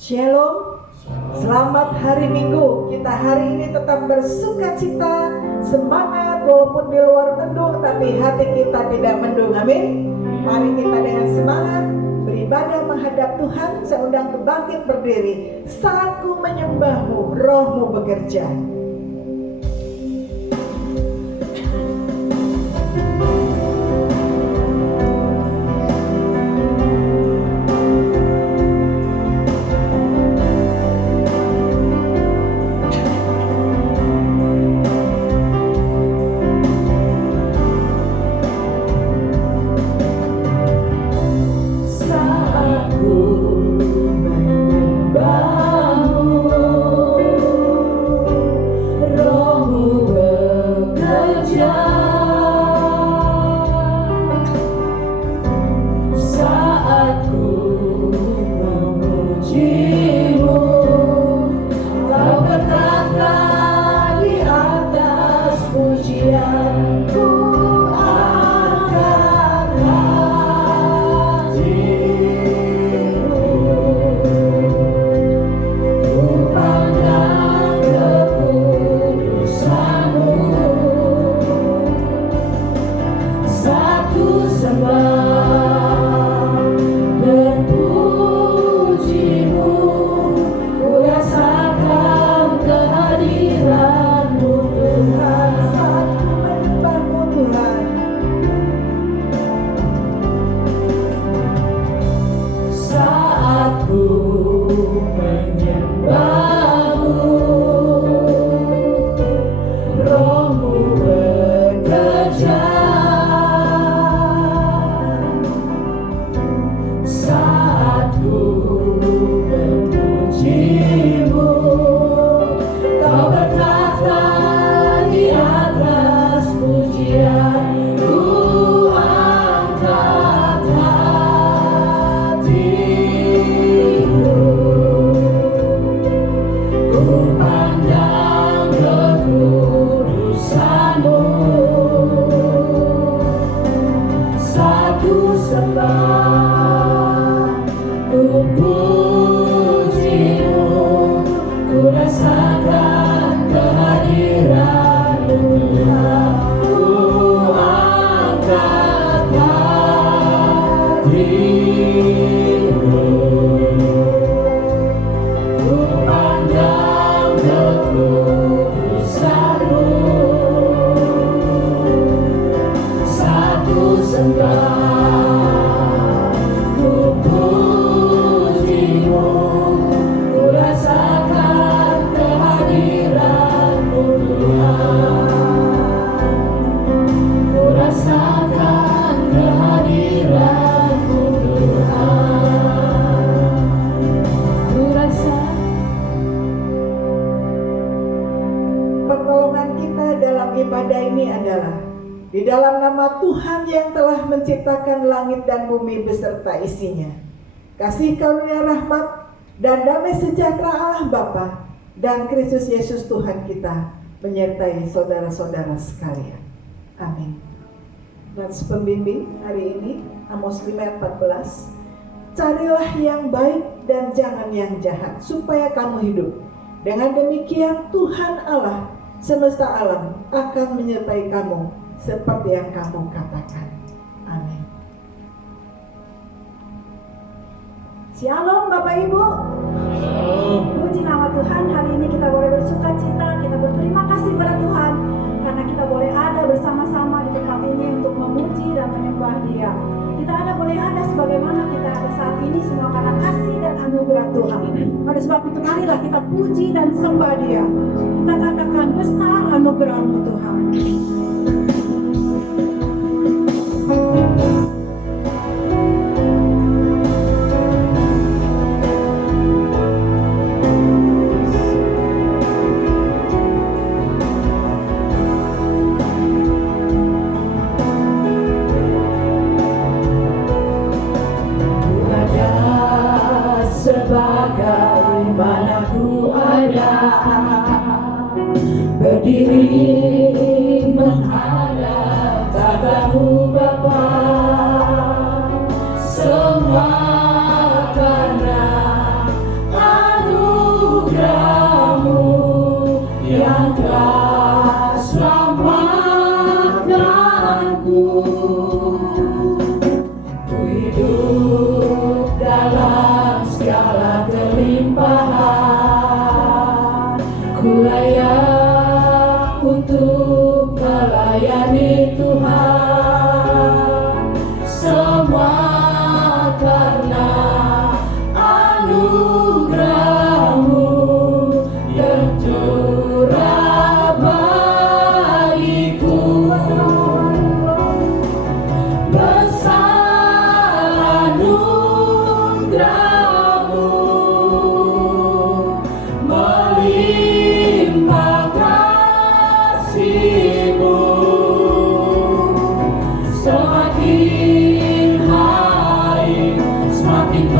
Shalom. Selamat hari Minggu. Kita hari ini tetap bersuka cita, semangat walaupun di luar mendung, tapi hati kita tidak mendung. Amin. Mari kita dengan semangat beribadah menghadap Tuhan. Saya undang bangkit berdiri. Saatku menyembahmu, rohmu bekerja. Di dalam nama Tuhan yang telah menciptakan langit dan bumi beserta isinya, kasih karunia rahmat dan damai sejahtera Allah Bapa dan Kristus Yesus Tuhan kita menyertai saudara-saudara sekalian. Amin. Nats pembimbing hari ini Amos 5:14. Carilah yang baik dan jangan yang jahat supaya kamu hidup. Dengan demikian Tuhan Allah semesta alam akan menyertai kamu seperti yang kamu katakan. Amin. Shalom Bapak Ibu. Puji nama Tuhan, hari ini kita boleh bersuka cita, kita berterima kasih pada Tuhan karena kita boleh ada bersama-sama di tempat ini untuk memuji dan menyembah Dia. Kita boleh ada sebagaimana kita ada saat ini semua karena kasih dan anugerah Tuhan. Pada sebab itu marilah kita puji dan sembah Dia. Kita katakan besar anugerah-Mu Tuhan. Sebagaimana ku ada berdiri menghadap tabamu Bapa, semua karena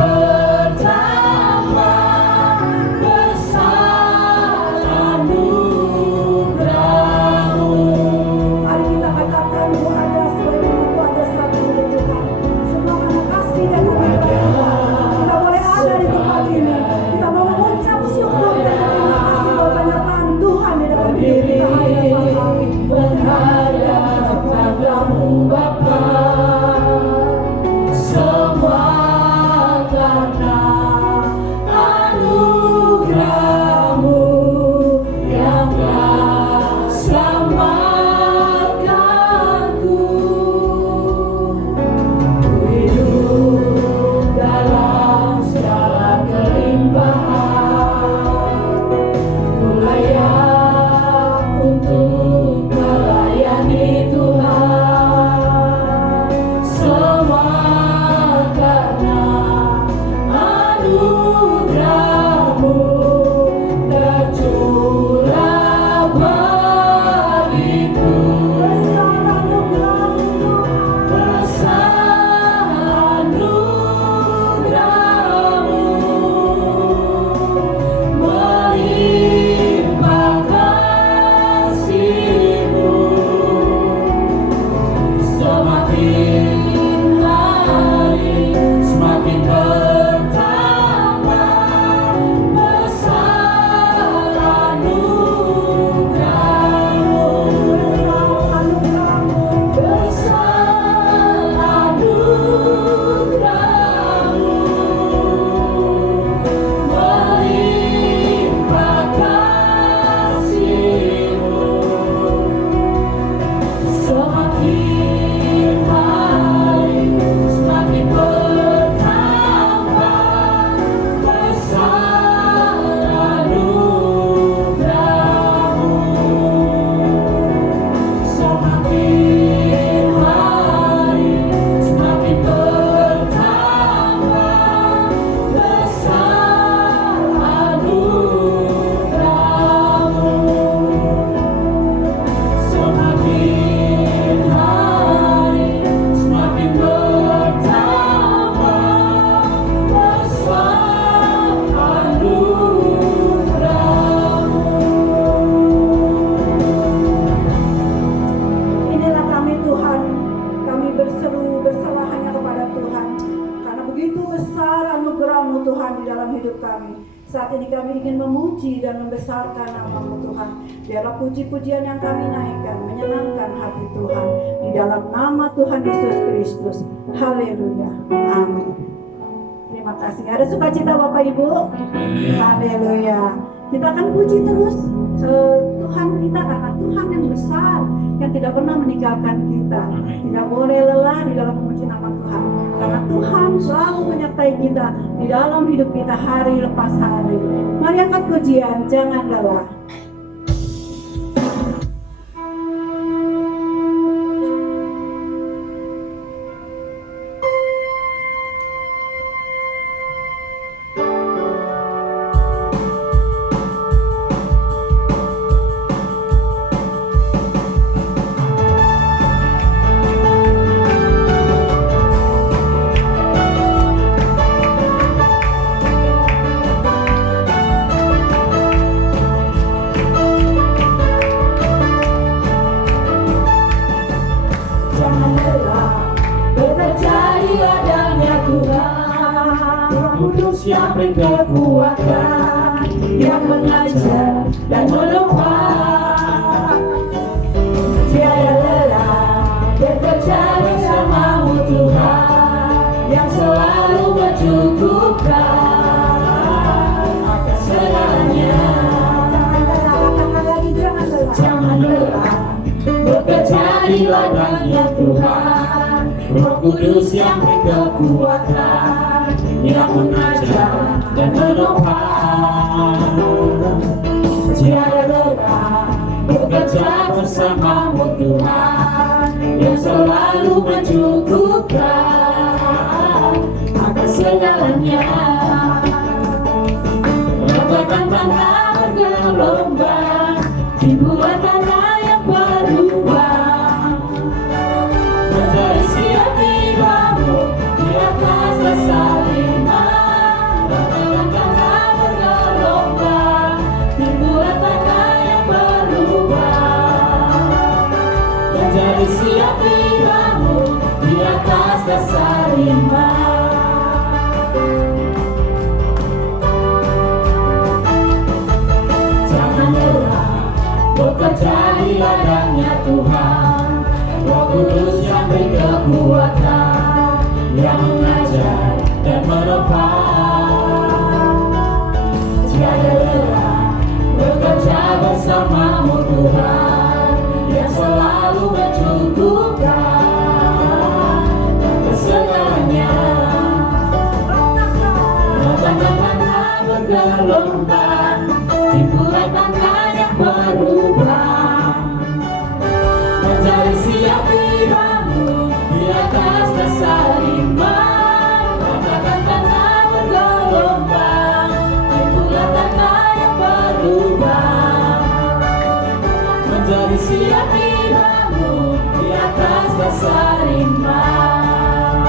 bertambah besar anugerah-Mu. Mari kita katakan Tuhan ada sebagaimana Tuhan ada seratus hidup Tuhan. Semua karena kasih dan anugerah Tuhan. Kita boleh ada di tempat ini. Kita mau mengucap syukur dan terima kasih bahwa kenyataan Tuhan di dalam hidup kita hari lepas hari. Menghadap tabiat-Mu Bapa, semua karena anugerah-Mu yang telah selamatkanku. Ku hidup dalam segala kelimpahan, ku layak untuk melayani Tuhan. Semua karena anugerah-Mu tercurah bagiku. Besar anugerah-Mu Tuhan. Besar anugerah-Mu, melimpah kasih-Mu. Semakin hari semakin bertambah besar anugerah-Mu. Besar anugerah-Mu, melimpah kasih-Mu. Semakin hari semakin bertambah besar anugerah-Mu. Semakin hari semakin bertambah besar anugerah-Mu. Semakin hari semakin bertambah besar anugerah-Mu. Inilah kami Tuhan, kami berseru berserah hanya kepada Tuhan. Karena begitu besar anugerah-Mu Tuhan di dalam hidup kami. Saat ini kami ingin memuji dan membesarkan nama-Mu Tuhan. Biarlah puji-pujian yang kami naikkan menyenangkan hati Tuhan. Di dalam nama Tuhan Yesus Kristus. Haleluya. Amin. Terima kasih. Ada sukacita Bapak Ibu? Haleluya. Kita akan puji terus Tuhan kita karena Tuhan yang besar yang tidak pernah meninggalkan kita. Tidak boleh lelah di dalam memuji nama Tuhan. Karena Tuhan selalu menyertai kita di dalam hidup kita hari lepas hari. Mari angkat pujian, jangan lelah. Kudus yang beri kekuatan, yang mengajar dan menumpah. Tiada lelah bekerja bersama-Mu Tuhan, yang selalu mencukupkan akan segalanya. Jangan lelah bekerja di ladangnya Tuhan. Roh Kudus yang beri kekuatan, yang mengajar dan menopang. Tiada lelah bekerja bersama-Mu Tuhan, yang selalu mencukupkan akan segalanya. Rebahkan tanah bergelombang, timbulan tanah yang berubah, menjadi siap tibamu di atas dasar iman. beri kekuatan yang mengajar dan menopang. Tiada lelah bekerja bersamamu Tuhan, yang selalu mencukupkan kesegalanya. Tangan bergelombang, timbulan tangan yang berubah, menjadi siap dibangun di atas dasar iman. Tangan bergelombang, timbulan tangan yang berubah, menjadi siap dibangun di atas dasar iman.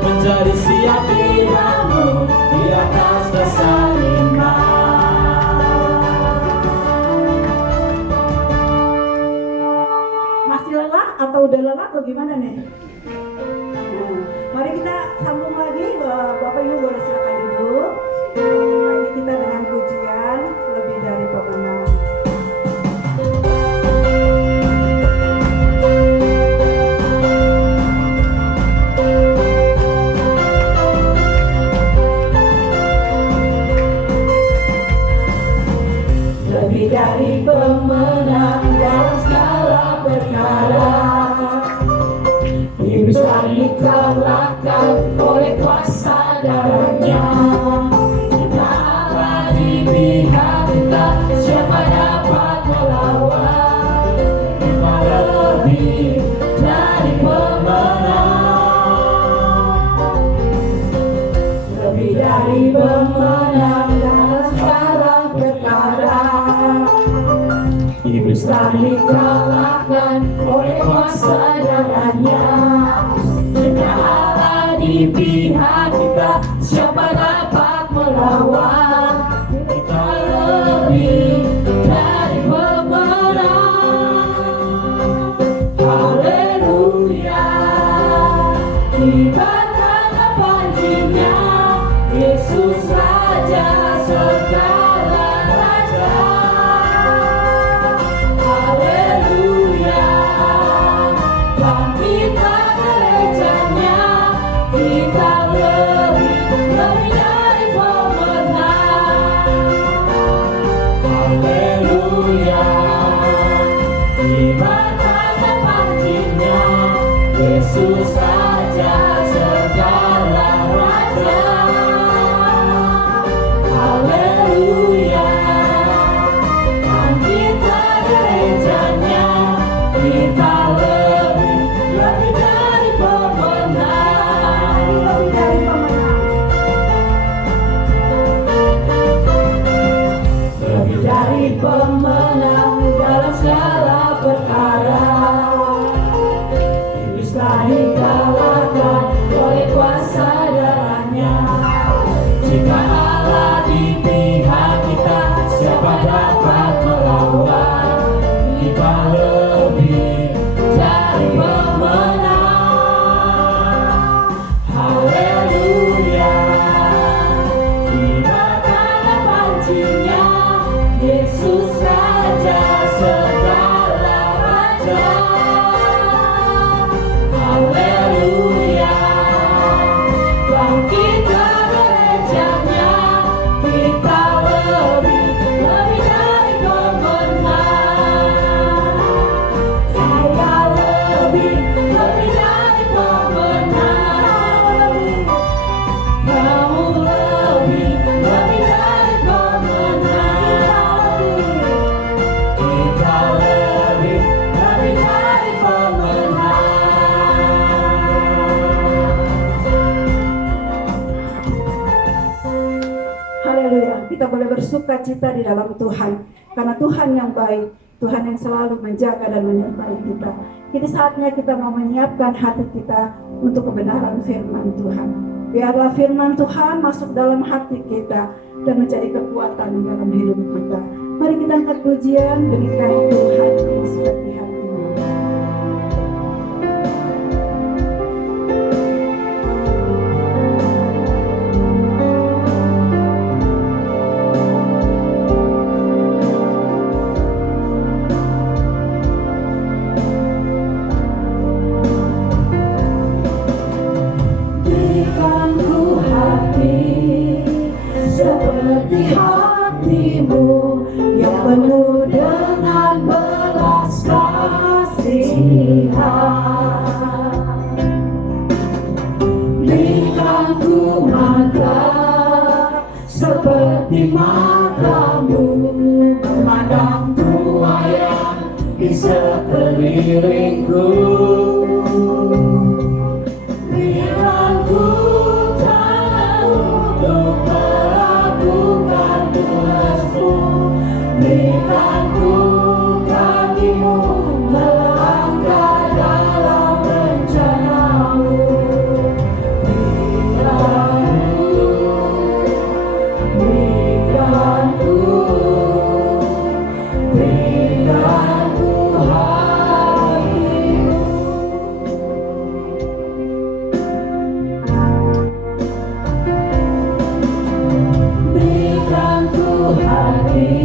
Menjadi siap dibangun di atas dasar iman. Masih lelah atau udah lelah atau gimana nih? Nah, mari kita sambung lagi. Bapak Ibu boleh silakan duduk. Lagi kita dengan pujian lebih dari pemenang. Lebih dari pemenang dalam segala perkara, Iblis telah dikalahkan oleh kuasa darahnya. Jika Allah di pihak kita, siapa dapat melawan? Kita lebih dari pemenang, lebih dari pemenang dalam segala perkara. Iblis telah dikalahkan oleh kuasa darahnya. Jika Allah di pihak kita, siapa dapat melawan? Kita lebih dari pemenang. Haleluya, kibarkan panjinya, Yesus Raja segala raja. Haleluya, bangkitlah gerejanya, kita lebih dari pemenang. Haleluya, kibarkan panjinya, Yesus Raja segala raja. Haleluya, bangkitlah gerejanya, kita lebih dari pemenang. Lebih dari pemenang. Lebih dari pemenang dalam segala perkara. Iblis telah dikalahkan oleh kuasa darahnya. Jika Allah di pihak kita, siapa dapat melawan? Kita lebih dari pemenang. Haleluya, kibarkan panjinya, Yesus Raja segala raja. Haleluya, bangkitlah gerejanya, kita lebih dari pemenang. Saya lebih dari pemenang. Kamu lebih dari pemenang. Kita lebih dari pemenang. Haleluya, kita boleh bersuka cita di dalam Tuhan, karena Tuhan yang baik, Tuhan yang selalu menjaga dan menyertai kita. Jadi saatnya kita mau menyiapkan hati kita untuk kebenaran firman Tuhan. Biarlah firman Tuhan masuk dalam hati kita dan menjadi kekuatan dalam hidup kita. Mari kita angkat pujian, berikan Tuhan Yesus di hatimu. di matamu, memandang tuayan di sekelilingku. Berikan ku tangan untuk melakukan tugasmu, berikan ku kakimu melangkah dalam rencanamu. Berikan ku hatimu. Berikan ku hati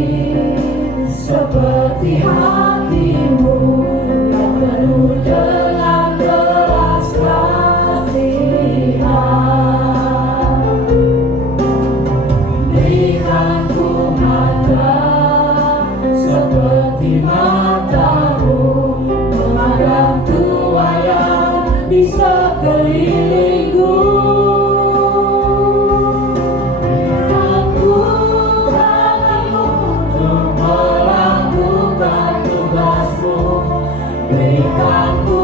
seperti hatimu yang penuh dengan belas kasihan. Berikan ku mata seperti matamu, memandang tuayan di sekelilingku. Berikan ku tanganmu untuk melakukan tugasmu, berikan ku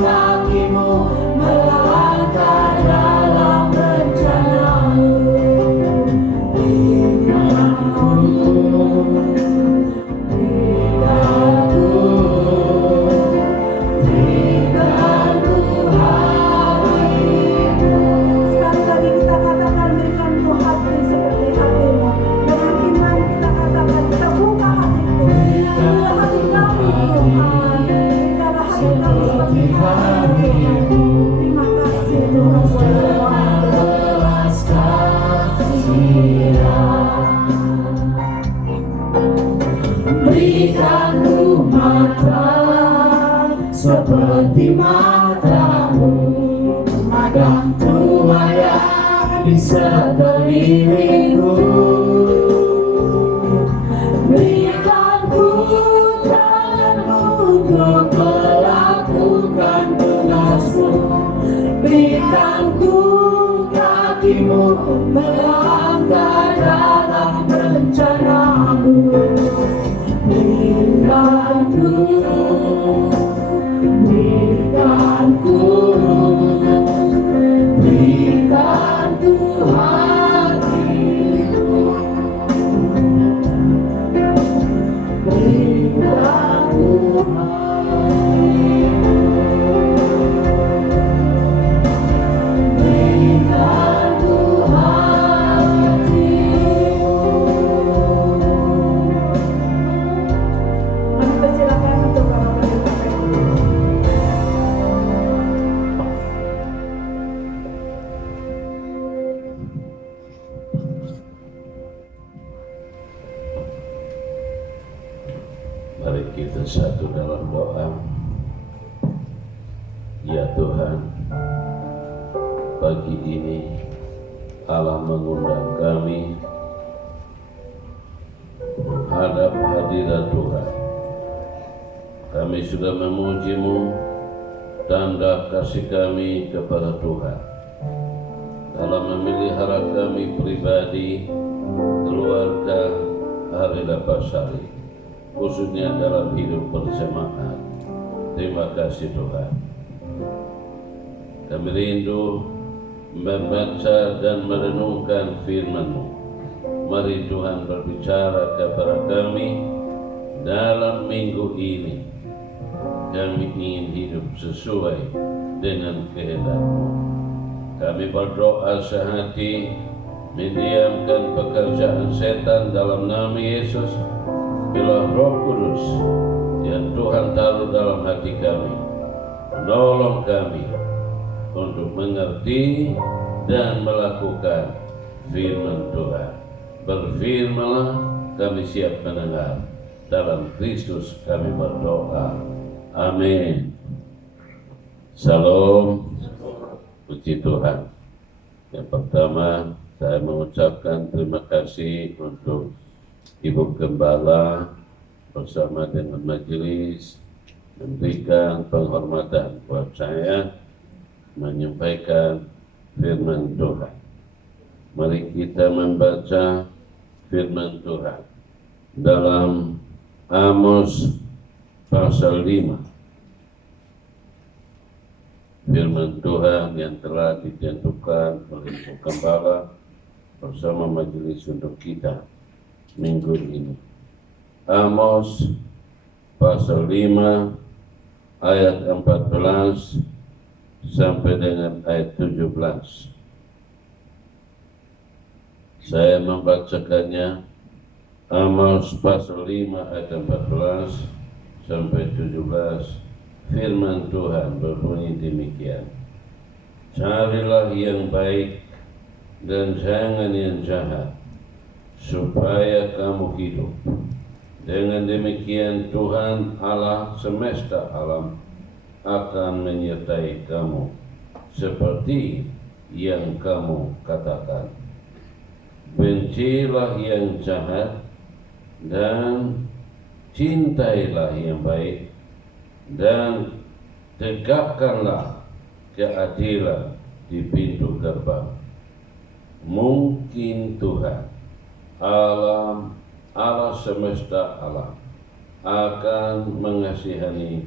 kakimu melangkah dalam rencanamu. Sekali lagi kita katakan berikan ku hati seperti hatimu. Dengan iman kita katakan kita buka hatiku. Buka hati kami Tuhan. Bukalah hati kami seperti hatimu. Terima kasih Tuhan buat semua. Berikan ku mata seperti matamu, memandang tuayan di sekelilingku. Berikan ku tanganmu untuk melakukan tugasmu, berikan ku kakimu melangkah dalam rencanamu. Berikan ku hatimu. Berikan ku hatimu. Berikan ku hatimu. Kami persilakan untuk Bapak Pendeta. Mari kita satu dalam doa. Ya Tuhan, pagi ini Allah mengundang kami menghadap hadirat Tuhan. Kami sudah memuji-Mu, tanda kasih kami kepada Tuhan dalam memelihara kami pribadi, keluarga, Hareda Pasari, khususnya dalam hidup berjemaat. Terima kasih Tuhan. Kami rindu membaca dan merenungkan firman-Mu. Mari Tuhan berbicara kepada kami dalam minggu ini. Kami ingin hidup sesuai dengan kehendak-Mu. Kami berdoa sehati, mendiamkan pekerjaan setan dalam nama Yesus. Bila Roh Kudus yang Tuhan taruh dalam hati kami, menolong kami untuk mengerti dan melakukan firman Tuhan. Berfirmanlah, kami siap mendengar. Dalam Kristus kami berdoa. Amin. Salam. Puji Tuhan. Yang pertama, saya mengucapkan terima kasih untuk Ibu Gembala bersama dengan majelis memberikan penghormatan buat saya menyampaikan firman Tuhan. Mari kita membaca firman Tuhan dalam Amos pasal 5. Firman Tuhan yang telah ditentukan oleh Gembala bersama majelis untuk kita minggu ini. Amos pasal 5 ayat 14 sampai dengan ayat 17. Saya membacakannya. Amos pasal 5 ayat 14 sampai 17. Firman Tuhan berbunyi demikian. Carilah yang baik dan jangan yang jahat, supaya kamu hidup. Dengan demikian Tuhan Allah semesta alam akan menyertai kamu seperti yang kamu katakan. Bencilah yang jahat dan cintailah yang baik, dan tegakkanlah keadilan di pintu gerbang. Mungkin Tuhan Allah semesta alam akan mengasihani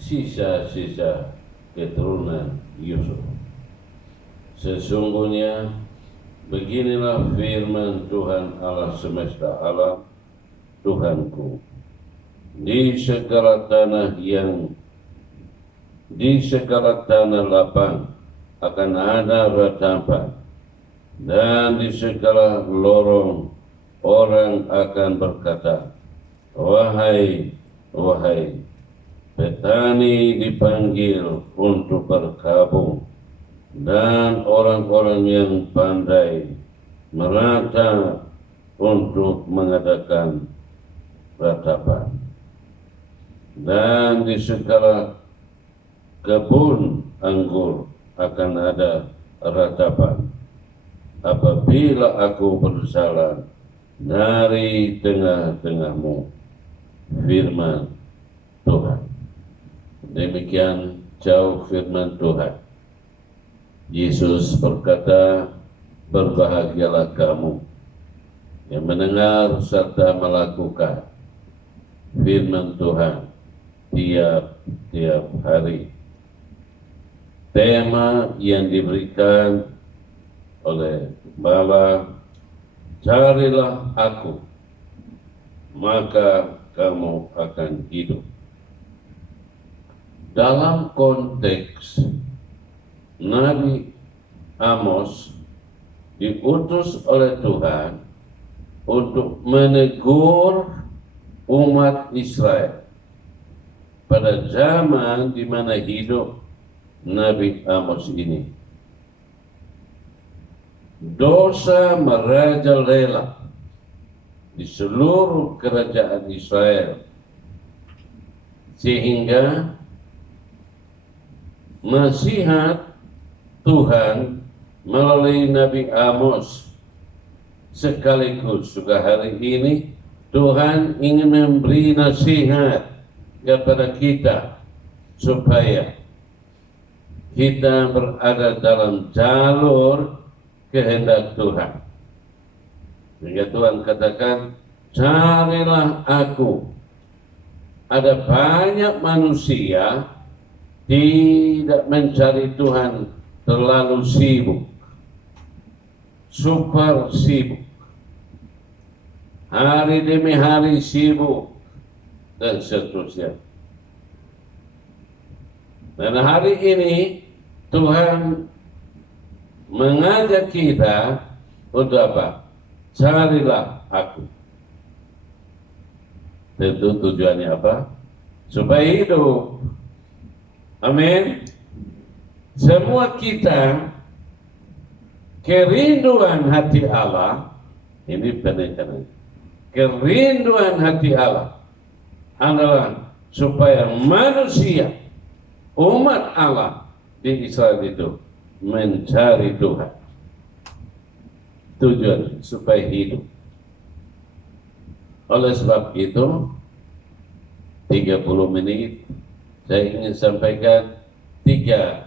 sisa-sisa keturunan Yusuf. Sesungguhnya beginilah firman Tuhan Allah semesta alam, Tuhanku. Di segala tanah lapang akan ada ratapan, dan di segala lorong orang akan berkata, wahai petani dipanggil untuk berkabung, dan orang-orang yang pandai merata untuk mengadakan ratapan. Dan di segala kebun anggur akan ada ratapan, apabila aku berjalan dari tengah-tengahmu. Firman Tuhan. Demikian jauh firman Tuhan. Yesus berkata, berbahagialah kamu yang mendengar serta melakukan firman Tuhan tiap hari. Tema yang diberikan oleh Bala, carilah aku, maka kamu akan hidup. Dalam konteks Nabi Amos diutus oleh Tuhan untuk menegur umat Israel pada zaman di mana hidup Nabi Amos ini. Dosa merajalela di seluruh kerajaan Israel, sehingga nasihat Tuhan melalui Nabi Amos sekaligus juga hari ini Tuhan ingin memberi nasihat kepada kita supaya kita berada dalam jalur kehendak Tuhan. Sehingga Tuhan katakan, carilah aku. Ada banyak manusia tidak mencari Tuhan, terlalu sibuk, super sibuk, hari demi hari sibuk, dan seterusnya. Dan hari ini Tuhan mengajak kita untuk apa? Carilah aku. Tentu tujuannya apa? Supaya hidup. Amin. Semua kita kerinduan hati Allah, ini penekanan. Kerinduan hati Allah adalah supaya manusia, umat Allah di Israel itu mencari Tuhan. Tujuan supaya hidup. Oleh sebab itu 30 menit saya ingin sampaikan 3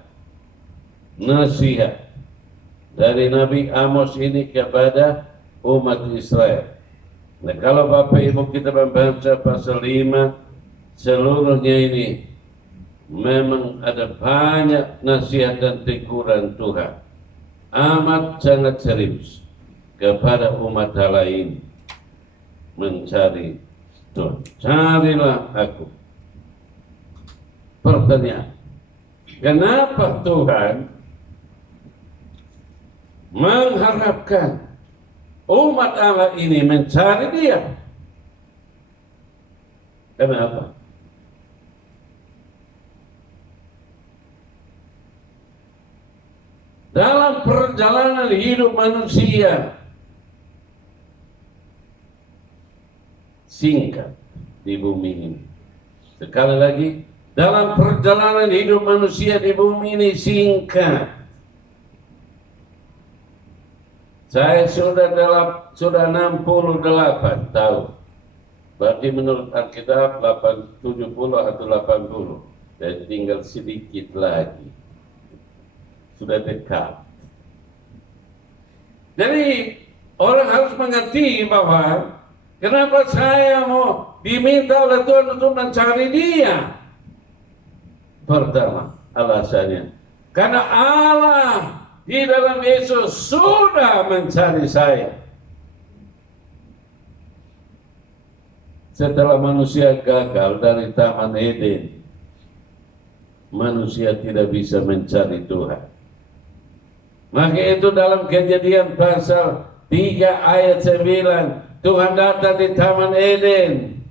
nasihat dari Nabi Amos ini kepada umat Israel Nah, kalau Bapak Ibu kita membaca pasal 5, seluruhnya ini memang ada banyak nasihat dan teguran Tuhan. Amat sangat serius kepada umat Allah ini mencari Tuhan. Carilah aku. Pertanyaan, kenapa Tuhan mengharapkan umat Allah ini mencari Dia? Kenapa? Dalam perjalanan hidup manusia singkat di bumi ini. Sekali lagi, dalam perjalanan hidup manusia di bumi ini singkat. Saya sudah 68 tahun. Berarti menurut Alkitab 70 atau 80. Dan tinggal sedikit lagi. Sudah dekat. Jadi orang harus mengerti bahwa kenapa saya mau diminta oleh Tuhan untuk mencari Dia. Pertama, alasannya karena Allah di dalam Yesus sudah mencari saya. Setelah manusia gagal dari Taman Eden, manusia tidak bisa mencari Tuhan. Maka itu dalam Kejadian pasal 3 ayat 9, Tuhan datang di Taman Eden.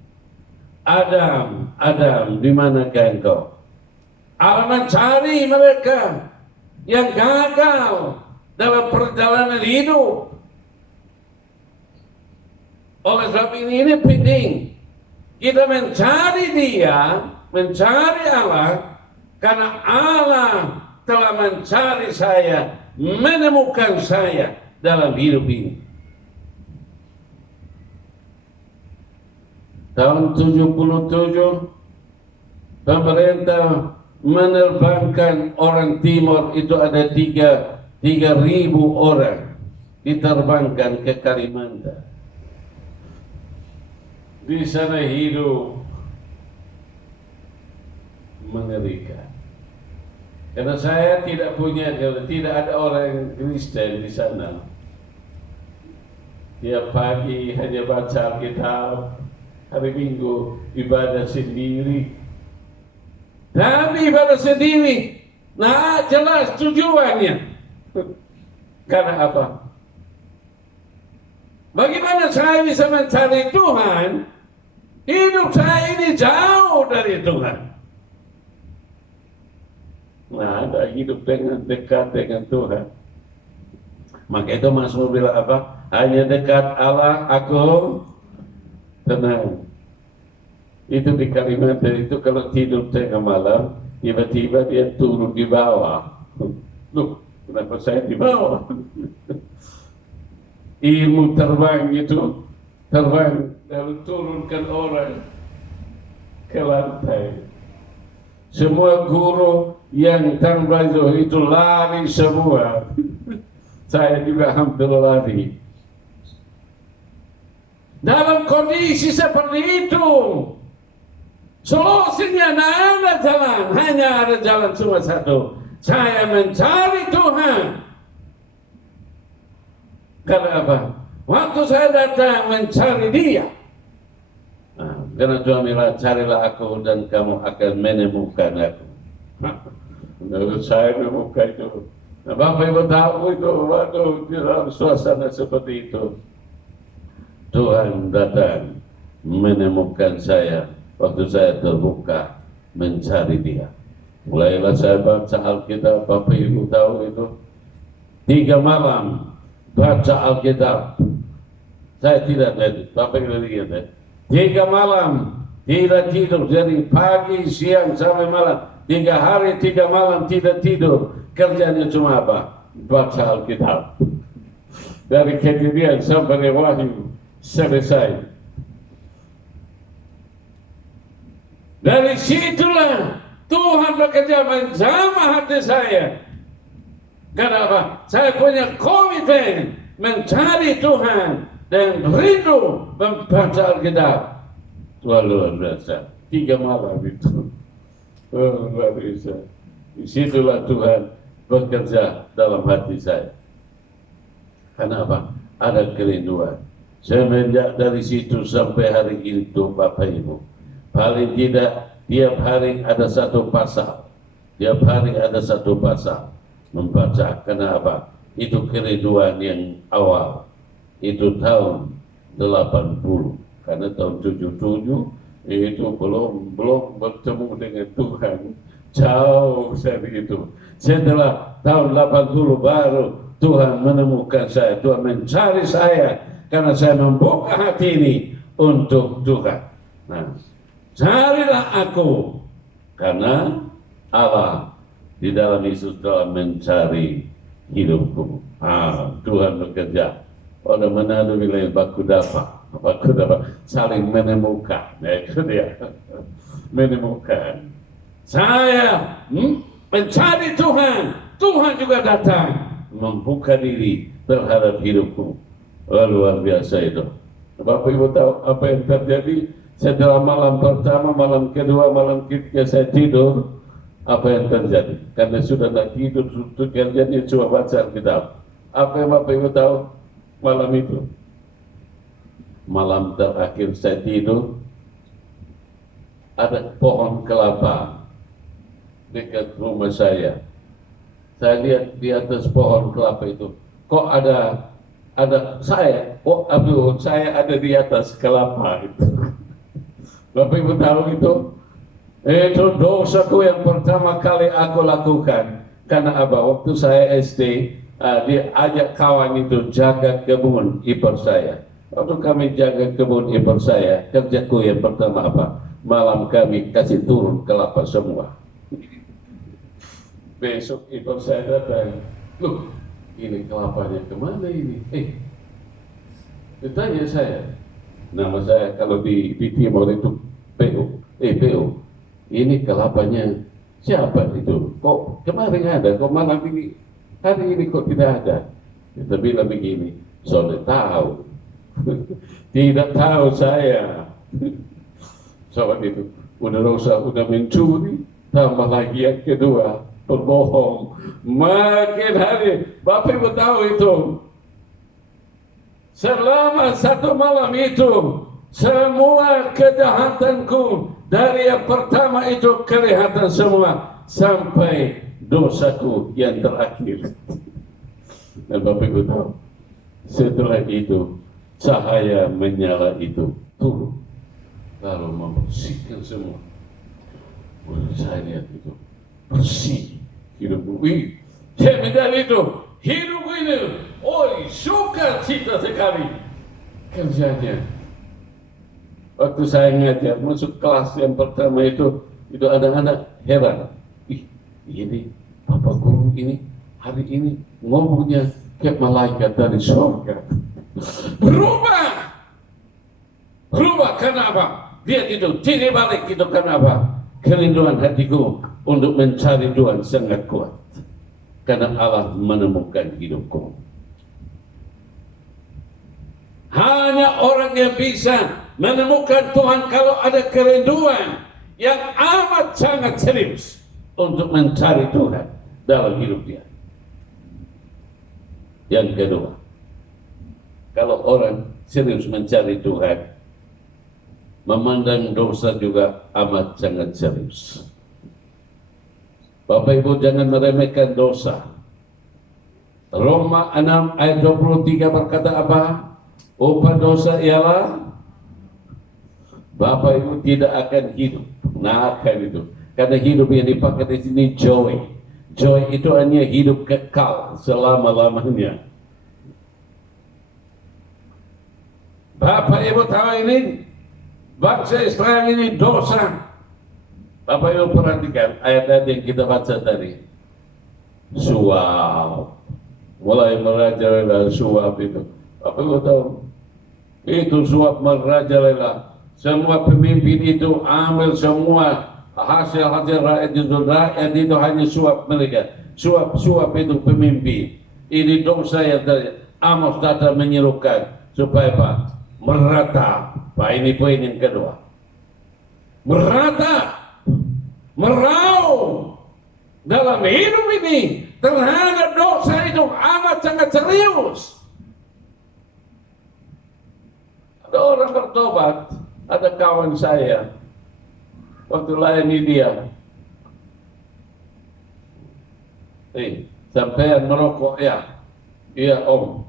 Adam, Adam, di manakah engkau? Allah mencari mereka yang gagal dalam perjalanan hidup. Oleh sebab ini penting kita mencari Dia, mencari Allah, karena Allah telah mencari saya, menemukan saya dalam hidup ini. Tahun 77 pemerintah menerbangkan orang timur, itu ada 3.000 orang diterbangkan ke Kalimantan. Di sana hidup mengerikan. Karena saya tidak ada orang Kristen di sana. Tiap pagi hanya baca Alkitab, hari Minggu ibadah sendiri. Tapi ibadah sendiri, nah jelas tujuannya. Karena apa? Bagaimana saya bisa mencari Tuhan? Hidup saya ini jauh dari Tuhan. Nah, ada hidup dengan dekat dengan Tuhan. Maka itu Mazmur bilang apa? Hanya dekat Allah aku tenang. Itu di Kalimantan itu kalau tidur tengah malam, tiba-tiba dia turun di bawah. Loh, kenapa saya di bawah? Ilmu terbang itu, terbang lalu turunkan orang ke lantai. Semua guru yang terbang itu lari semua. Saya juga hampir lari. Dalam kondisi seperti itu, solusinya tidak ada jalan, hanya ada jalan cuma satu. Saya mencari Tuhan. Karena apa? Waktu saya datang mencari Dia. Nah, karena Tuhan bilang, carilah aku dan kamu akan menemukan aku. Menurut saya menemukan itu. Nah, Bapak Ibu tahu itu, waktu dalam suasana seperti itu, Tuhan datang menemukan saya waktu saya terbuka mencari Dia. Mulailah saya baca Alkitab. Bapak Ibu tahu itu 3 malam baca Alkitab. Saya tidak tidur. Bapak Ibu lihat 3 malam tidak tidur. Jadi pagi, siang sampai malam. 3 hari, 3 malam tidak tidur. Kerjanya cuma apa? Baca Alkitab. Dari Kejadian sampai Wahyu selesai. Dari situlah Tuhan bekerja menjamah hati saya. Kenapa? Saya punya komitmen mencari Tuhan dan rindu membaca Alkitab. Wah, luar biasa. 3 malam itu. Oh, luar biasa. Disitulah Tuhan bekerja dalam hati saya. Kenapa? Ada kerinduan. Semenjak dari situ sampai hari itu, Bapak Ibu, paling tidak tiap hari ada 1 pasal. Tiap hari ada 1 pasal membaca. Kenapa? Itu kerinduan yang awal. Itu tahun 80. Karena tahun 77 itu belum bertemu dengan Tuhan. Jauh dari itu. Setelah tahun 80 baru Tuhan menemukan saya, Tuhan mencari saya karena saya membuka hati ini untuk Tuhan. Nah, carilah aku karena Allah di dalam Yesus telah mencari hidupku. Tuhan bekerja. Pada mana wilayah baku dapat saling menemukan. Nah, itu dia menemukan. Saya mencari Tuhan, Tuhan juga datang membuka diri terhadap hidupku. Luar biasa itu. Bapak Ibu tahu apa yang terjadi setelah malam pertama, malam kedua, malam ketiga saya tidur. Apa yang terjadi? Karena sudah nak tidur, kerjanya cuma baca Alkitab. Apa yang Bapak Ibu tahu malam itu? Malam terakhir saya tidur, ada pohon kelapa dekat rumah saya. Saya lihat di atas pohon kelapa itu, kok ada saya, saya ada di atas kelapa itu. Bapak Ibu tahu itu? Itu dosaku yang pertama kali aku lakukan. Karena apa? Waktu saya SD, diajak kawan itu jaga kebun ipar saya. Waktu kami jaga kebun ipar saya, kerjaku yang pertama apa? Malam kami kasih turun kelapa semua. Besok ipar saya datang, loh, ini kelapanya kemana ini? Ditanya saya, nama saya kalau di timur itu PO. Ini kelapanya siapa itu? Kok kemarin ada, kok malam ini, hari ini kok tidak ada? Kita bilang begini, sudah tahu. Tidak tahu saya. Soal itu, udah mencuri, tambah lagi yang kedua, berbohong. Makin hari, Bapak Ibu tahu itu. Selama 1 malam itu, semua kejahatanku dari yang pertama itu kelihatan semua sampai dosaku yang terakhir. Dan Bapak Ibu tahu, setelah itu cahaya menyala itu turun lalu membersihkan semua. Saya lihat itu bersih hidupku. Saya mencari itu hidup ini. Suka cita sekali kerjanya. Waktu saya ngajar masuk kelas yang pertama itu anak-anak heran. Ini Bapak Guru ini hari ini ngomongnya kayak malaikat dari surga. Berubah kenapa? Dia itu tidak balik itu kenapa? Kerinduan hatiku untuk mencari Tuhan sangat kuat. Karena Allah menemukan hidupku. Hanya orang yang bisa menemukan Tuhan kalau ada kerinduan yang amat sangat serius untuk mencari Tuhan dalam hidup dia. Yang kedua, kalau orang serius mencari Tuhan, memandang dosa juga amat sangat serius. Bapak Ibu jangan meremehkan dosa. Roma 6 ayat 23 berkata apa? Upah dosa ialah Bapak Ibu tidak akan hidup. Nah, akan itu. Karena hidup yang dipakai di sini joy. Joy itu hanya hidup kekal selama-lamanya. Bapak Ibu tahu ini, bangsa Israel ini dosa. Bapak Ibu perhatikan ayat-ayat yang kita baca tadi. Suap. Mulai merajalela suap itu. Bapak Ibu tahu? Itu suap merajalela. Semua pemimpin itu ambil semua hasil-hasil rakyat itu hanya suap mereka. Suap itu pemimpin. Ini dosa yang terjadi. Amos datang menyerukan supaya apa? Merata. Pak, ini poin yang kedua. Merata, meraung dalam hidup ini terhadap dosa itu amat sangat serius. Ada orang bertobat, ada kawan saya, waktu layani dia, sampean merokok ya? Iya om.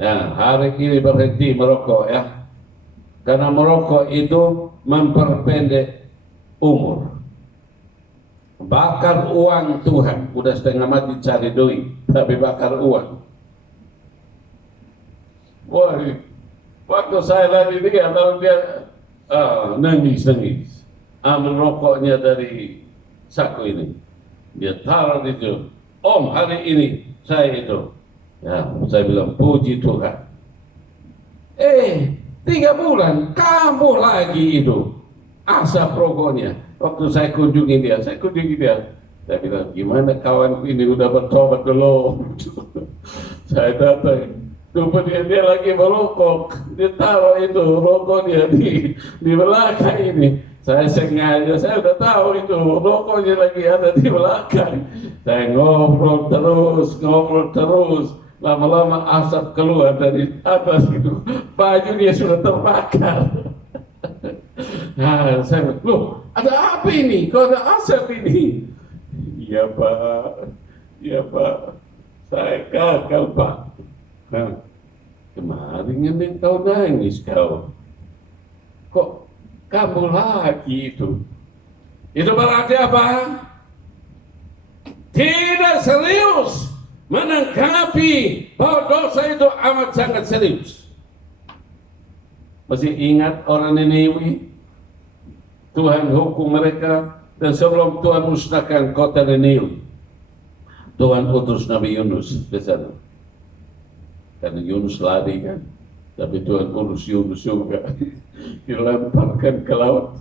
Ya, hari ini berhenti merokok ya, karena merokok itu memperpendek umur. Bakar uang Tuhan, udah setengah mati cari duit, tapi bakar uang. Wah, waktu saya lari dia, lalu dia nangis. Ambil rokoknya dari saku ini, dia taruh itu. Om, hari ini saya itu, ya, saya bilang puji Tuhan. 3 bulan kambuh lagi itu asap rokoknya. Waktu saya kunjungi dia, saya bilang, gimana kawanku ini udah bertobat belum? Saya datang, kemudian dia lagi merokok, dia taruh itu rokoknya di belakang ini. Saya sengaja, saya udah tahu itu rokoknya lagi ada di belakang. Saya ngobrol terus, lama-lama asap keluar dari atas itu, baju dia sudah terbakar. Nah, saya bilang, loh, ada apa ini? Kok ada asap ini? Iya pak, saya gagal pak. Nah, kemarin yang kau nangis kau, kok kamu lagi itu? Itu berarti apa? Tidak serius menanggapi bahwa dosa itu amat sangat serius. Masih ingat orang Niniwi? Tuhan hukum mereka, dan sebelum Tuhan musnahkan kota Niniwi, Tuhan utus Nabi Yunus ke sana. Karena Yunus lari kan, tapi Tuhan urus Yunus juga. Dilemparkan ke laut,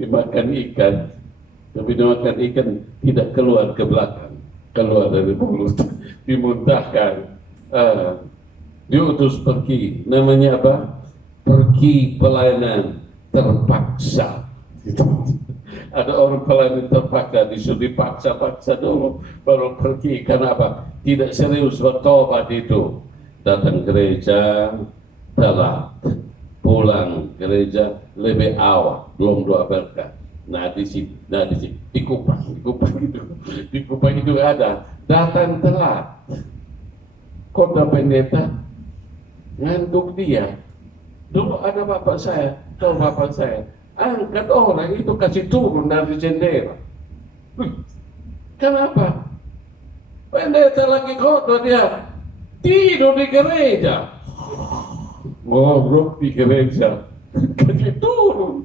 dimakan ikan, tapi dimakan ikan tidak keluar ke belakang, keluar dari mulut, dimuntahkan. Diutus pergi, namanya apa? Pergi pelayanan terpaksa. Ada orang pelayanan terpaksa, disuruh dipaksa-paksa dulu baru pergi. Karena apa? Tidak serius bertobat itu. Datang gereja telat, pulang gereja lebih awal, belum doa berkat. Nah di sini, di Kupang itu ada. Datang telat, kota pendeta ngantuk dia. Dulu ada bapak saya, tahu bapak saya, angkat orang itu kasih turun dari jendela. Kenapa? Pendeta lagi khotbah, dia tidur di gereja, ngobrol di gereja, kasih turun.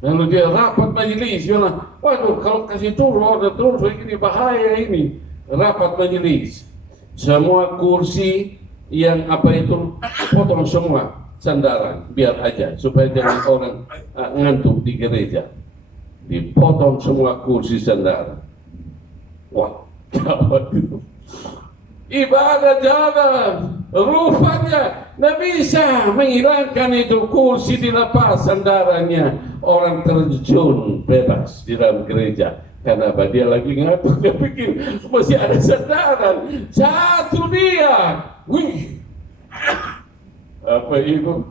Lalu dia rapat majelis, bilang, waduh kalau kasih turun order terus ini bahaya ini. Rapat majelis, semua kursi yang apa itu potong semua sandaran, biar aja supaya jangan orang ngantuk di gereja. Dipotong semua kursi sandaran. Wah, gawat itu. Ibadah jalan, rupanya tidak bisa menghilangkan itu kursi dilepas sandarannya. Orang terjun bebas di dalam gereja. Karena apa? Dia lagi ngantuk, dia pikir masih ada sandaran. Jatuh dia. Wih, apa itu?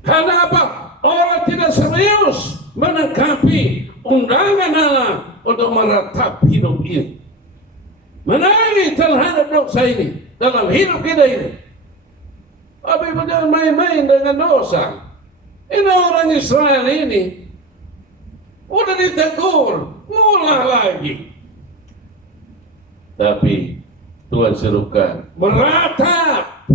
Karena apa? Orang tidak serius menanggapi undangan Allah untuk meratap hidup ini. Menangis terhadap dosa ini dalam hidup kita ini. Tapi jangan main-main dengan dosa. Ini orang Israel ini udah ditegur, ngulah lagi. Tapi Tuhan serukan meratap,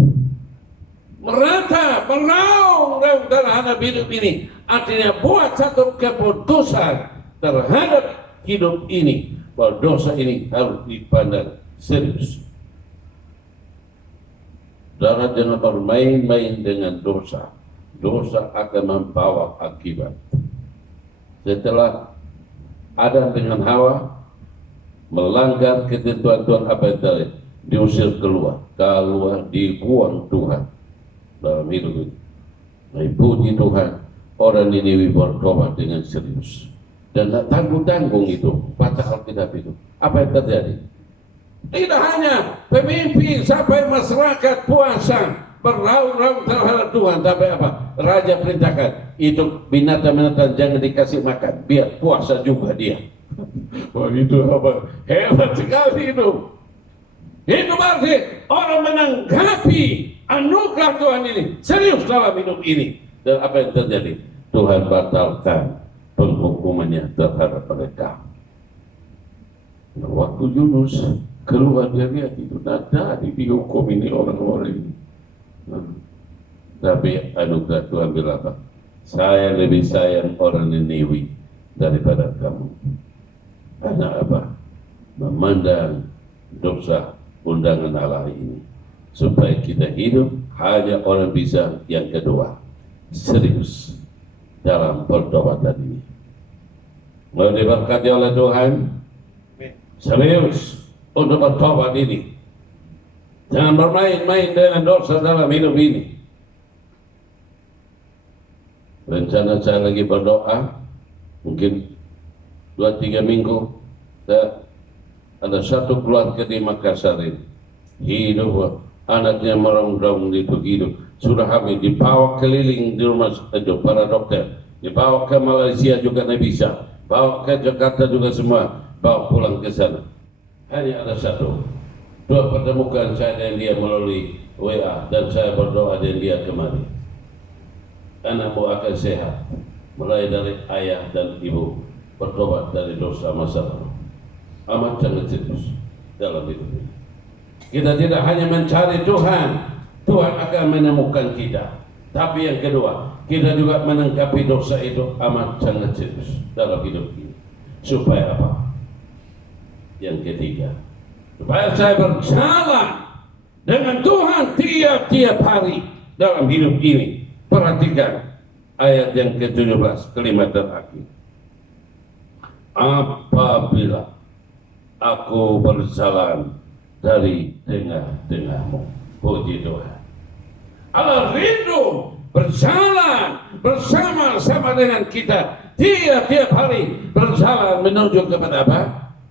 meraung terhadap hidup ini. Artinya buat satu keputusan terhadap hidup ini, bahwa dosa ini harus dipandang serius. Saudara, jangan bermain-main dengan dosa. Dosa akan membawa akibat. Setelah Adam dengan Hawa melanggar ketentuan Tuhan, apa yang terjadi? diusir keluar, dibuang Tuhan dalam hidup ini. Nah, puji Tuhan, orang Niniwi bertobat dengan serius dan tak tanggung-tanggung itu. Baca Alkitab itu, apa yang terjadi? Tidak hanya pemimpin sampai masyarakat puasa berlaung-laung terhadap Tuhan, tapi apa? Raja perintahkan itu binatang-binatang jangan dikasih makan, biar puasa juga dia. Wah, itu apa? Hebat sekali itu. Itu berarti orang menanggapi anugerah Tuhan ini serius dalam hidup ini. Dan apa yang terjadi? Tuhan batalkan penghukumannya terhadap mereka. Waktu Yunus keluar dari itu, tidak dihukum ini orang-orang ini. Tapi anugerah Tuhan bilang apa? Saya lebih sayang orang Niniwi daripada kamu. Karena apa? Memandang dosa undangan Allah ini, supaya kita hidup hanya orang bisa yang kedua, serius dalam pertobatan ini. Mau diberkati oleh Tuhan, serius untuk bertobat ini. Jangan bermain-main dengan dosa dalam hidup ini. Rencana saya lagi berdoa, mungkin 2-3 minggu, ada satu keluarga di Makassar ini, hidup anaknya merong-rong itu hidup, sudah hamil, dibawa keliling di rumah itu para dokter, dibawa ke Malaysia juga tidak bisa, bawa ke Jakarta juga semua, bawa pulang ke sana. Hanya ada satu, 2 pertemuan saya dan dia melalui WA, dan saya berdoa dengan dia kemari. Anakmu akan sehat, mulai dari ayah dan ibu bertobat dari dosa masa lalu. Amat sangat serius dalam hidup ini. Kita tidak hanya mencari Tuhan, Tuhan akan menemukan kita. Tapi yang kedua, kita juga menanggapi dosa itu amat sangat serius dalam hidup ini. Supaya apa? Yang ketiga, supaya saya berjalan dengan Tuhan tiap-tiap hari dalam hidup ini. Perhatikan ayat yang ke-17, kalimat terakhir. Apabila aku berjalan dari tengah-tengahmu, puji Tuhan. Allah rindu berjalan bersama-sama dengan kita tiap-tiap hari, berjalan menuju kepada apa?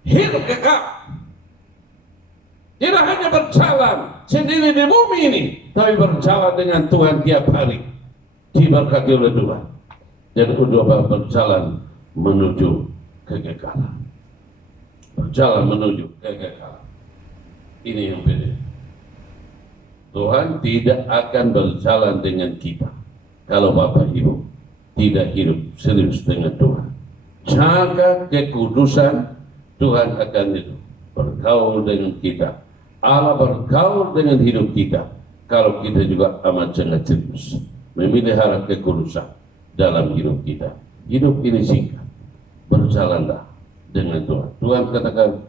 Hidup kekal. Tidak hanya berjalan sendiri di bumi ini, tapi berjalan dengan Tuhan tiap hari, diberkati oleh Tuhan, dan untuk berjalan menuju kekekalan. Berjalan menuju kekekalan. Ini yang beda. Tuhan tidak akan berjalan dengan kita kalau Bapak Ibu tidak hidup serius dengan Tuhan. Jaga kekudusan, Tuhan akan itu bergaul dengan kita. Allah bergaul dengan hidup kita kalau kita juga amat sangat serius memelihara kekudusan dalam hidup kita. Hidup ini singkat, berjalanlah dengan Tuhan. Tuhan katakan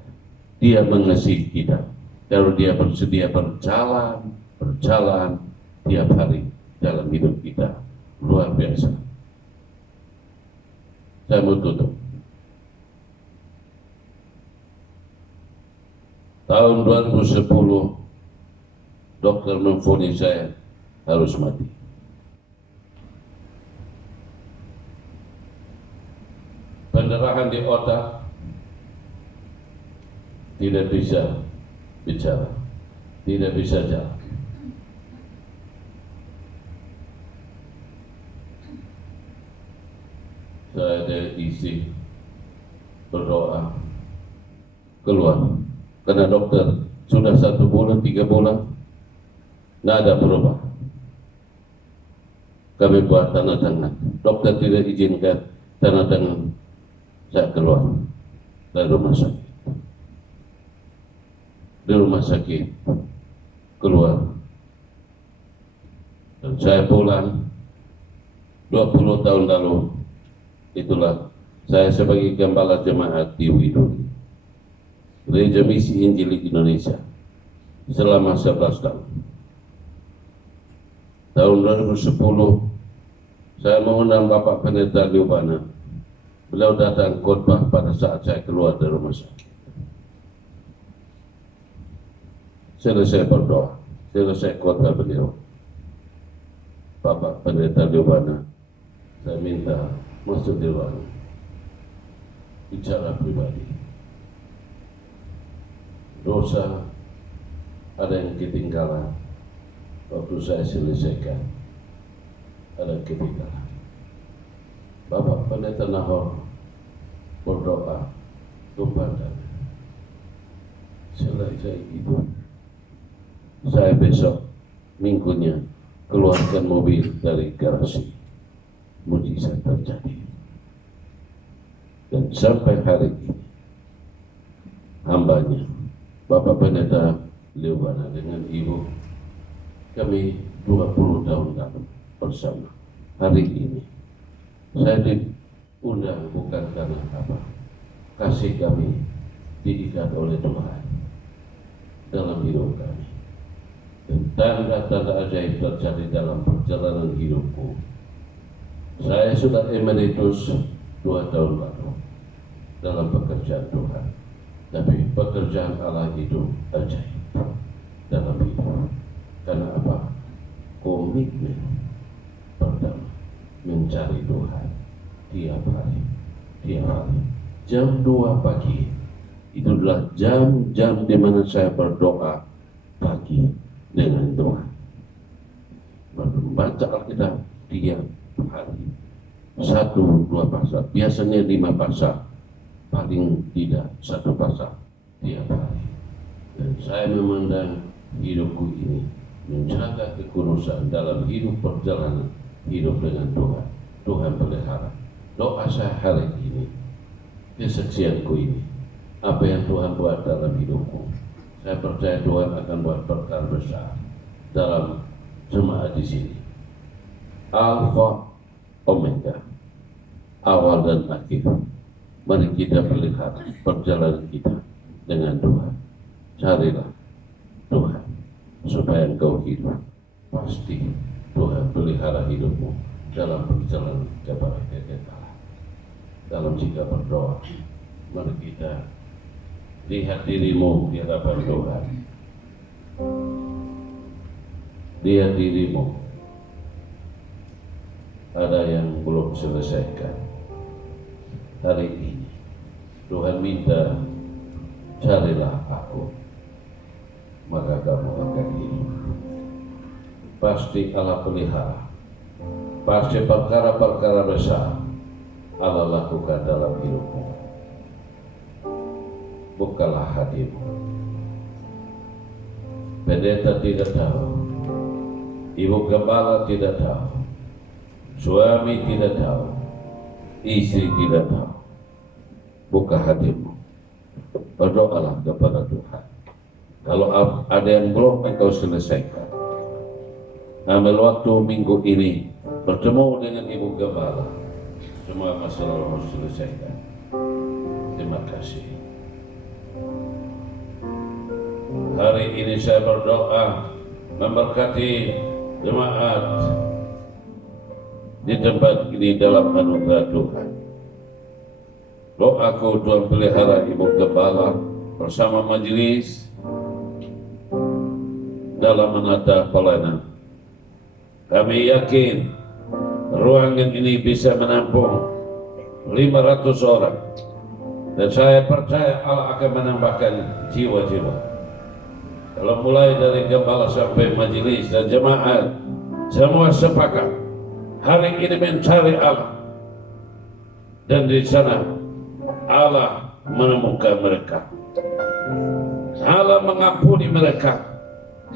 Dia mengasihi kita kalau Dia bersedia berjalan tiap hari dalam hidup kita. Luar biasa. Saya mau tutup. Tahun 2010 dokter memvonis saya harus mati. Pendarahan di otak, tidak bisa bicara, tidak bisa jalan. Saya ada isi berdoa keluar, karena dokter sudah 1 bulan, 3 bulan, tidak ada perubahan. Kami buat tanda tangan, dokter tidak izinkan tanda tangan. Saya keluar dari rumah sakit. Di rumah sakit keluar, dan saya pulang 20 tahun lalu. Itulah saya sebagai gembala jemaat di Widuri, Gereja Misi Injil Indonesia, selama 11 tahun. Tahun 2010 saya mengundang Bapak Pendeta Liubana. Beliau datang khotbah pada saat saya keluar dari rumah sakit. selesai berdoa, selesai khotbah beliau, Bapak Pendeta Liobana, saya minta masuk di ruangan bicara pribadi. Dosa ada yang ketinggalan waktu saya selesaikan, ada yang ketinggalan. Bapak Pendeta Nahor berdoa kepada selesai itu, saya besok minggunya keluarkan mobil dari garasi. Mujizat terjadi. Dan sampai hari ini hambanya Bapak Pendeta Liobana dengan Ibu, kami 20 tahun lalu bersama. Hari ini saya diundang bukan karena apa, kasih kami diikat oleh Tuhan dalam hidup kami, dan tanda-tanda ajaib terjadi dalam perjalanan hidupku. Saya sudah emeritus 2 tahun lalu dalam pekerjaan Tuhan, tapi pekerjaan Allah itu ajaib dalam hidup. Karena apa? Komitmen pertama mencari Tuhan tiap hari. Jam 2 pagi itu adalah jam-jam di mana saya berdoa pagi dengan Tuhan, membaca Alkitab tiap hari, 1-2 pasal, biasanya 5 pasal, paling tidak 1 pasal tiap hari. Dan saya memandang hidupku ini menjaga kekudusan dalam hidup perjalanan hidup dengan Tuhan. Tuhan pelihara. Doa saya hari ini, kesaksianku ini, apa yang Tuhan buat dalam hidupku, saya percaya Tuhan akan buat perkara besar dalam jemaat di sini. Alfa Omega, awal dan akhir. Mari kita melihat perjalanan kita dengan Tuhan. Carilah Tuhan supaya engkau hidup. Pasti Tuhan pelihara hidupmu dalam perjalanan kepada Allah. Dalam jika berdoa, mari kita lihat dirimu di hadapan Tuhan. Lihat dirimu. Ada yang belum selesaikan. Hari ini Tuhan minta, carilah aku, maka kamu akan hidup. Pasti Allah pelihara. Pasti perkara-perkara besar Allah lakukan dalam hidupmu. Bukalah hatimu. Pendeta tidak tahu, ibu gembala tidak tahu, suami tidak tahu, istri tidak tahu. Buka hatimu, berdoalah kepada Tuhan. Kalau ada yang belum engkau selesaikan, ambil waktu minggu ini bertemu dengan ibu gembala, semua masalah harus selesaikan. Terima kasih. Hari ini saya berdoa memberkati jemaat di tempat ini dalam anugerah Tuhan. Doaku Tuhan pelihara ibu gembala bersama majelis dalam menata pelayanan. Kami yakin ruangan ini bisa menampung 500 orang, dan saya percaya Allah akan menambahkan jiwa-jiwa. Kalau mulai dari gembala sampai majelis dan jemaat, semua sepakat hari ini mencari Allah, dan di sana Allah menemukan mereka. Allah mengampuni mereka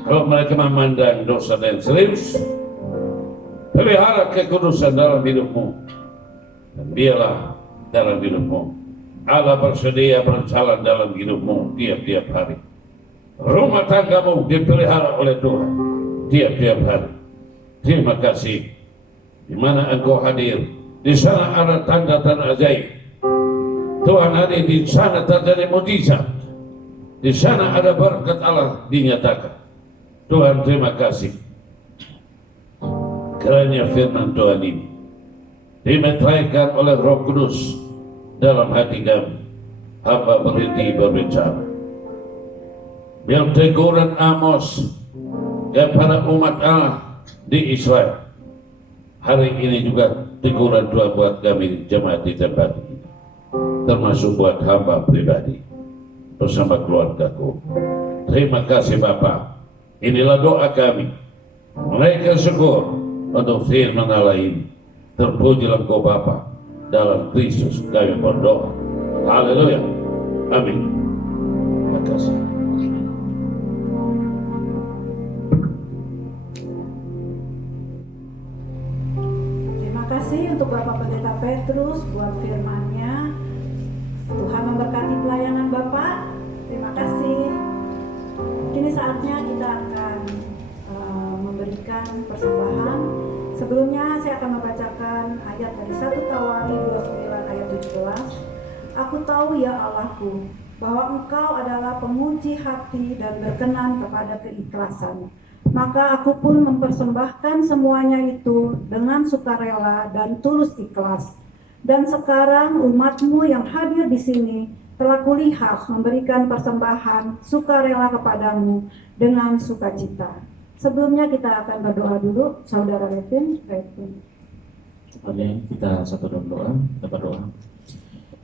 kalau mereka memandang dosa dan serius. Pelihara kekudusan dalam hidupmu, dan biarlah dalam hidupmu Allah bersedia berjalan dalam hidupmu tiap-tiap hari. Rumah tanggamu dipelihara oleh Tuhan tiap-tiap hari. Terima kasih. Di mana engkau hadir, di sana ada tanda-tanda ajaib. Tuhan hadir, di sana terjadi mujizat. Di sana ada berkat Allah dinyatakan. Tuhan terima kasih. Kerana firman Tuhan ini dimeteraikan oleh Roh Kudus dalam hati kami. Hamba berhenti berbicara. Biar teguran Amos kepada umat Allah di Israel hari ini juga teguran Tuhan buat kami jemaat di tempat ini, termasuk buat hamba pribadi bersama keluargaku. Terima kasih Bapa. Inilah doa kami. Mereka syukur untuk firman Allah ini. Terpujilah Engkau Bapa. Dalam Kristus kami berdoa. Haleluya. Amin. Terima kasih. Terima kasih untuk Bapak Pendeta Petrus buat firman-Nya. Tuhan memberkati pelayanan Bapak. Terima kasih. Kini saatnya kita akan memberikan persembahan. Sebelumnya saya akan membacakan ayat dari 1 Tawari 29 ayat 17. Aku tahu ya Allahku, bahwa Engkau adalah penguji hati dan berkenan kepada keikhlasan. Maka aku pun mempersembahkan semuanya itu dengan sukarela dan tulus ikhlas. Dan sekarang umatmu yang hadir di sini telah kulihat memberikan persembahan sukarela kepadamu dengan sukacita. Sebelumnya kita akan berdoa dulu, Saudara Revin. Amin. Kita satu dalam doa, kita berdoa.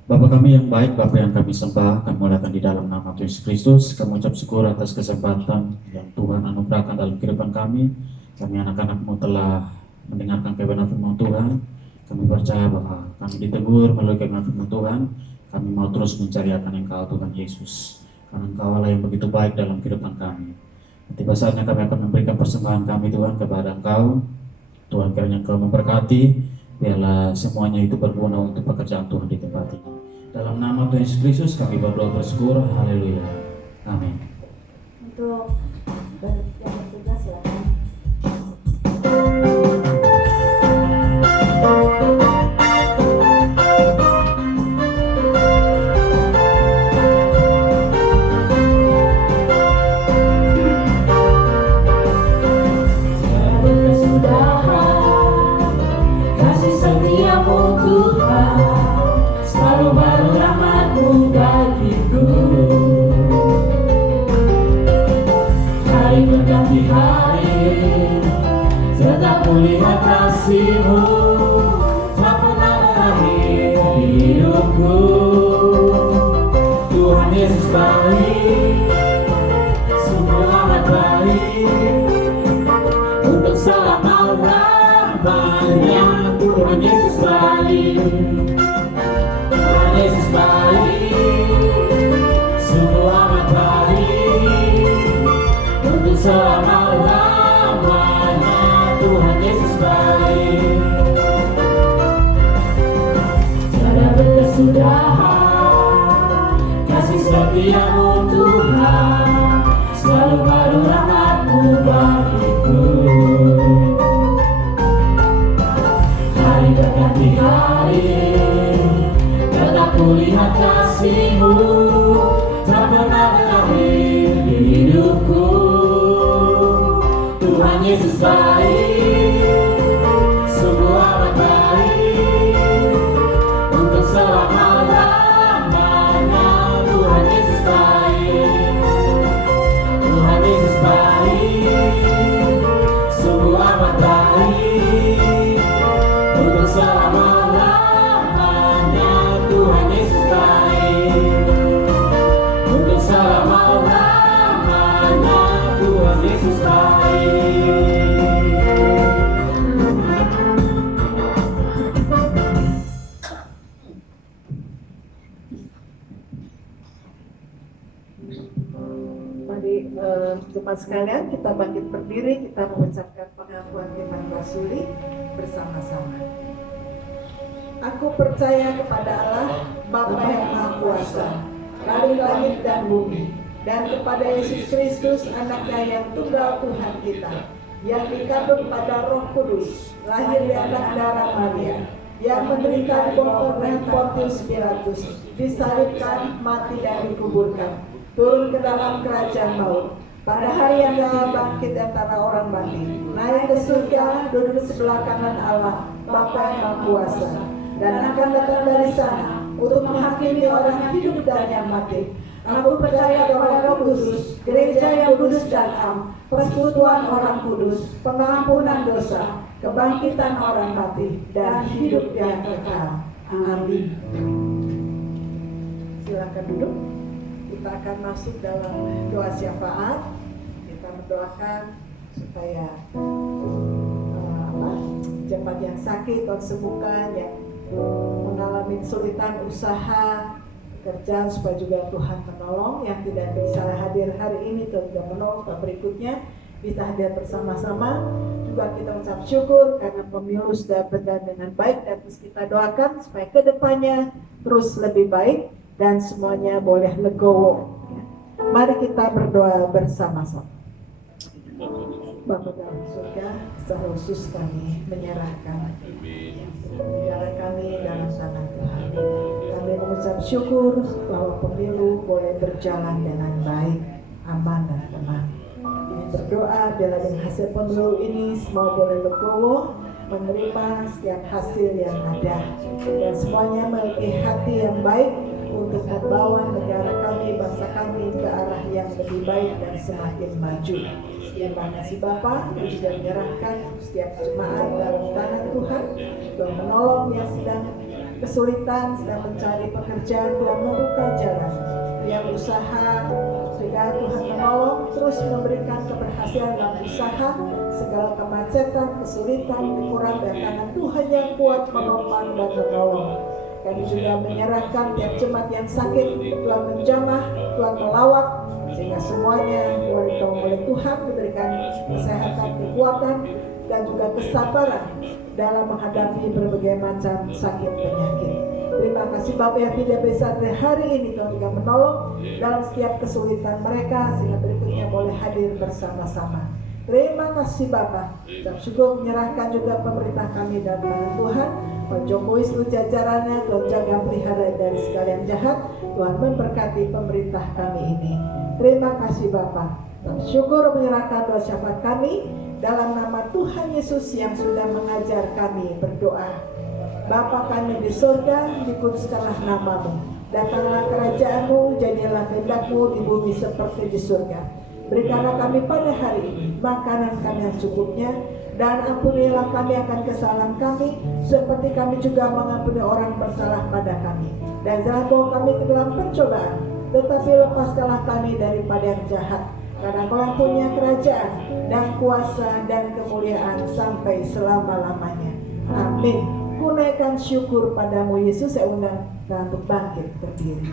Bapa kami yang baik, Bapa yang kami sembah, kami muliakan di dalam nama Tuhan Yesus Kristus. Kami ucap syukur atas kesempatan yang Tuhan anugerahkan dalam kehidupan kami. Kami anak-anak-Mu telah mendengarkan kebenaran firman Tuhan. Kami percaya bahwa kami ditegur melalui kebenaran firman Tuhan. Kami mau terus mencari akan Engkau Tuhan Yesus, karena Engkau lah yang begitu baik dalam kehidupan kami. Tiba saatnya kami akan memberikan persembahan kami Tuhan kepada Engkau. Tuhan kiranya Engkau memberkati, biarlah semuanya itu berguna untuk pekerjaan Tuhan di tempat ini. Dalam nama Tuhan Yesus Kristus kami berdoa bersyukur. Haleluya. Amin. Untuk yang bertugas silakan. Kulihat kasih-Mu tak pernah berakhir di hidupku. Tuhan Yesus baik, sungguh amat baik, untuk selama-lamanya. Tuhan Yesus baik, Tuhan Yesus baik, sungguh amat baik, untuk selama-lamanya. Tuhan Yesus baik, tiada berkesudahan kasih setia-Mu Tuhan, selalu baru rahmat-Mu bagiku. Hari berganti hari, tetap kulihat kasih-Mu tak pernah berakhir di hidupku. Tuhan Yesus baik, sungguh amat baik, untuk selama-lamanya. Tuhan Yesus baik, Tuhan Yesus baik, sungguh amat baik, untuk selama-lamanya. Tuhan Yesus baik, untuk selama-lamanya. Tuhan Yesus baik. Mari jemaat sekalian, kita bangkit berdiri, kita mengucapkan pengakuan iman rasuli bersama-sama. Aku percaya kepada Allah, Bapa yang Maha Kuasa, dari langit dan bumi, dan kepada Yesus Kristus, Anaknya yang tunggal Tuhan kita, yang dikandung pada Roh Kudus, lahir di atas darah Maria, yang menderita di bawah pemerintahan Pontius Pilatus, disalibkan, mati dan dikuburkan, turun ke dalam kerajaan maut. Pada hari yang telah bangkit antara orang mati, naik ke surga, duduk di sebelah kanan Allah, Bapa yang Maha Kuasa, dan akan datang dari sana untuk menghakimi orang yang hidup dan yang mati. Aku percaya kepada Roh Kudus, gereja yang kudus dan am, persekutuan orang kudus, pengampunan dosa, kebangkitan orang mati, dan hidup yang kekal. Amin. Silakan duduk. Kita akan masuk dalam doa syafaat. Kita mendoakan supaya jemaat yang sakit Tuhan sembuhkan, yang mengalami kesulitan usaha pekerjaan supaya juga Tuhan menolong, yang tidak bisa hadir hari ini Tuhan juga menolong supaya berikutnya bisa hadir bersama-sama. Juga kita mengucap syukur karena pemilu sudah berjalan dengan baik, dan terus kita doakan supaya kedepannya terus lebih baik dan semuanya boleh legowo. Mari kita berdoa bersama-sama. Bapa dalam surga, secara khusus kami menyerahkan negara kami dalam tangan Tuhan. Kami mengucap syukur bahwa pemilu boleh berjalan dengan baik, aman dan tenang. Kami berdoa bila dengan hasil pemilu ini semua boleh legowo, menerima setiap hasil yang ada, dan semuanya memiliki hati yang baik untuk membawa negara kami, bangsa kami ke arah yang lebih baik dan semakin maju. Terima kasih Bapa, kami sudah menyerahkan setiap jemaat dalam tangan Tuhan, Tuhan menolong yang sedang kesulitan, sedang mencari pekerjaan, Tuhan membuka jalan, yang usaha, sehingga Tuhan menolong, terus memberikan keberhasilan dalam usaha, segala kemacetan, kesulitan, kekurangan, dan tangan Tuhan yang kuat menopang dan menolong. Kami juga menyerahkan tiap jemaat yang sakit, Tuhan menjamah, Tuhan melawat, sehingga semuanya boleh ditolong oleh Tuhan, diberikan kesehatan, kekuatan, dan juga kesabaran dalam menghadapi berbagai macam sakit penyakit. Terima kasih Bapa yang tidak bisa dari hari ini Tuhan juga menolong dalam setiap kesulitan mereka, sehingga berikutnya boleh hadir bersama-sama. Terima kasih Bapa. Dan syukur menyerahkan juga pemerintah kami dalam tangan Tuhan. Pak Jokowi seluruh jajarannya, Tuhan jaga pelihara dari segala yang jahat. Tuhan memberkati pemerintah kami ini. Terima kasih Bapa. Dan syukur menyerahkan doa syafaat kami dalam nama Tuhan Yesus yang sudah mengajar kami berdoa. Bapa kami di surga, dikuduskanlah namamu. Datanglah kerajaan-Mu, jadilah kehendak-Mu di bumi seperti di surga. Berikanlah kami pada hari ini makanan kami yang cukupnya, dan ampunilah kami akan kesalahan kami, seperti kami juga mengampuni orang bersalah pada kami. Dan jangan bawa kami ke dalam pencobaan, tetapi lepaskanlah kami daripada yang jahat. Karena Kau yang punya kerajaan dan kuasa dan kemuliaan sampai selama-lamanya. Amin. Kunaikan syukur padamu Yesus. Saya undang untuk bangkit berdiri.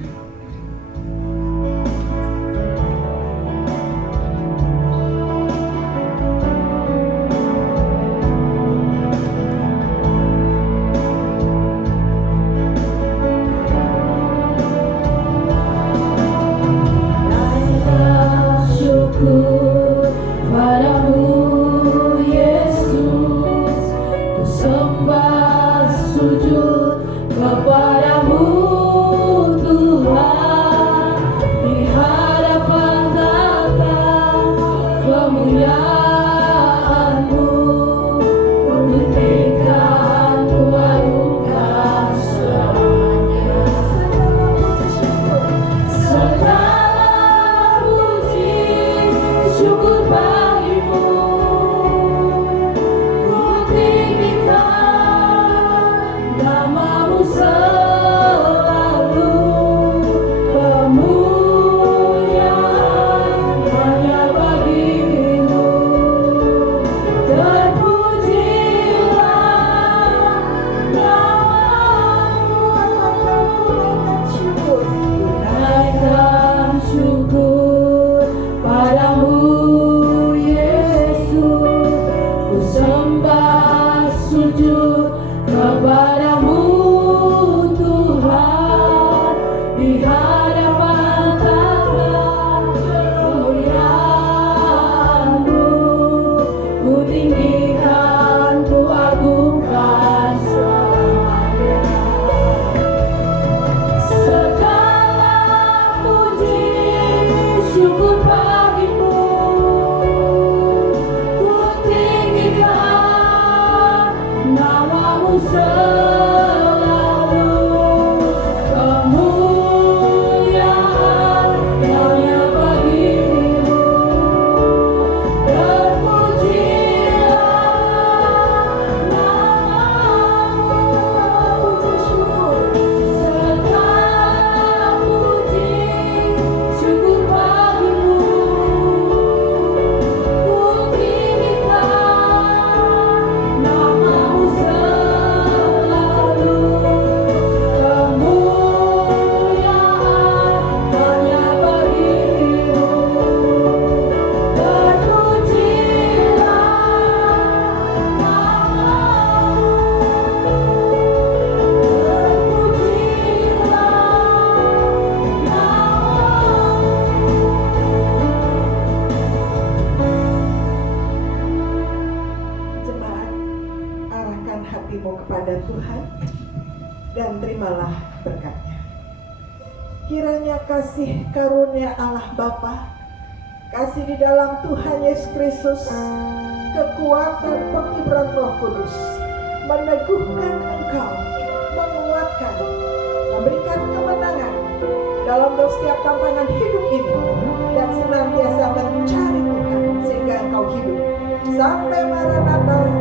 Selalu kemuliaan hatimu kepada Tuhan dan terimalah berkatnya. Kiranya kasih karunia Allah Bapa, kasih di dalam Tuhan Yesus Kristus, kekuatan penghiburan Roh Kudus meneguhkan engkau, menguatkan, memberikan kemenangan dalam setiap tantangan hidup ini, dan senantiasa mencari Tuhan sehingga engkau hidup sampai Maranatha